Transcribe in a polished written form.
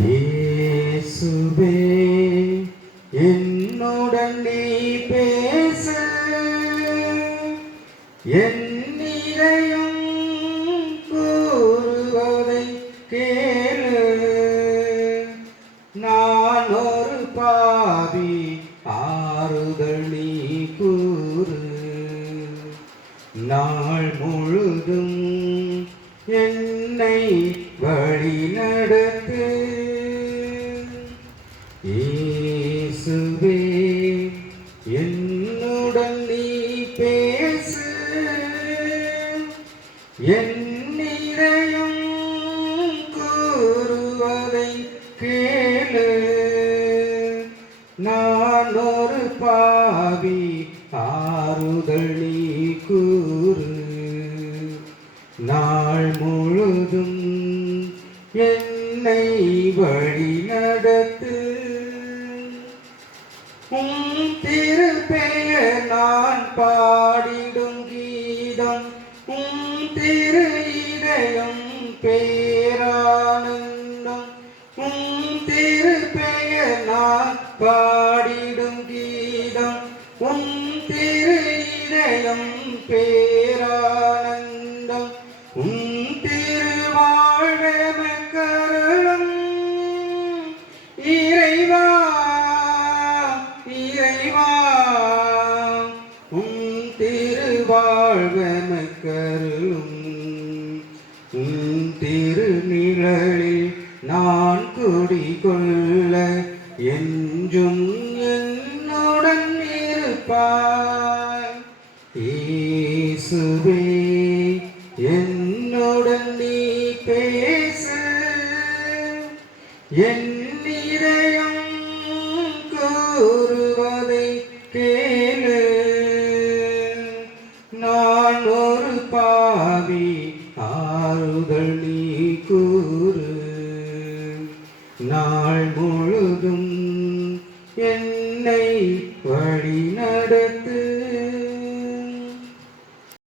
இயேசுவே என்னுடன் நீ பேச என் இதயம் கூறுவதை கேளு. நான் ஒரு பாவி, ஆறுதல் நீ கூறு. நாள் முழுதும் என்னை வழி நடத்து. இயேசுவே என்னுடன் நீ பேசு. என் இதயம் கூறுவதை கேளு. நான் ஒரு பாவி, ஆறுதல் நீ கூறு. நாள் முழுதும் என்னை வழி நடத்து. உம் திருப்பெயர் நான் பாடிடும் கீதம், உம் திரு இதயம் பேரானந்தம். உம் திருப்பெயர் நான் பாடிடும் கீதம், உம் திரு இதயம் பேரானந்தம். உம் திருவாழ்வெமக்கருளும் இறைவா, இறைவா. உம் திருவாழ்வெமக்கருளும். உம் திருநிழலில் நான் குடிகொள்ள என்றும் என்னுடன் இருப்பாய். இயேசுவே என்னுடன் நீ பேசு. என் இதயம் கூறுவதை கேளு. நான் ஒரு பாவி, ஆறுதல் நீ கூறு. நாள் முழுதும் என்னை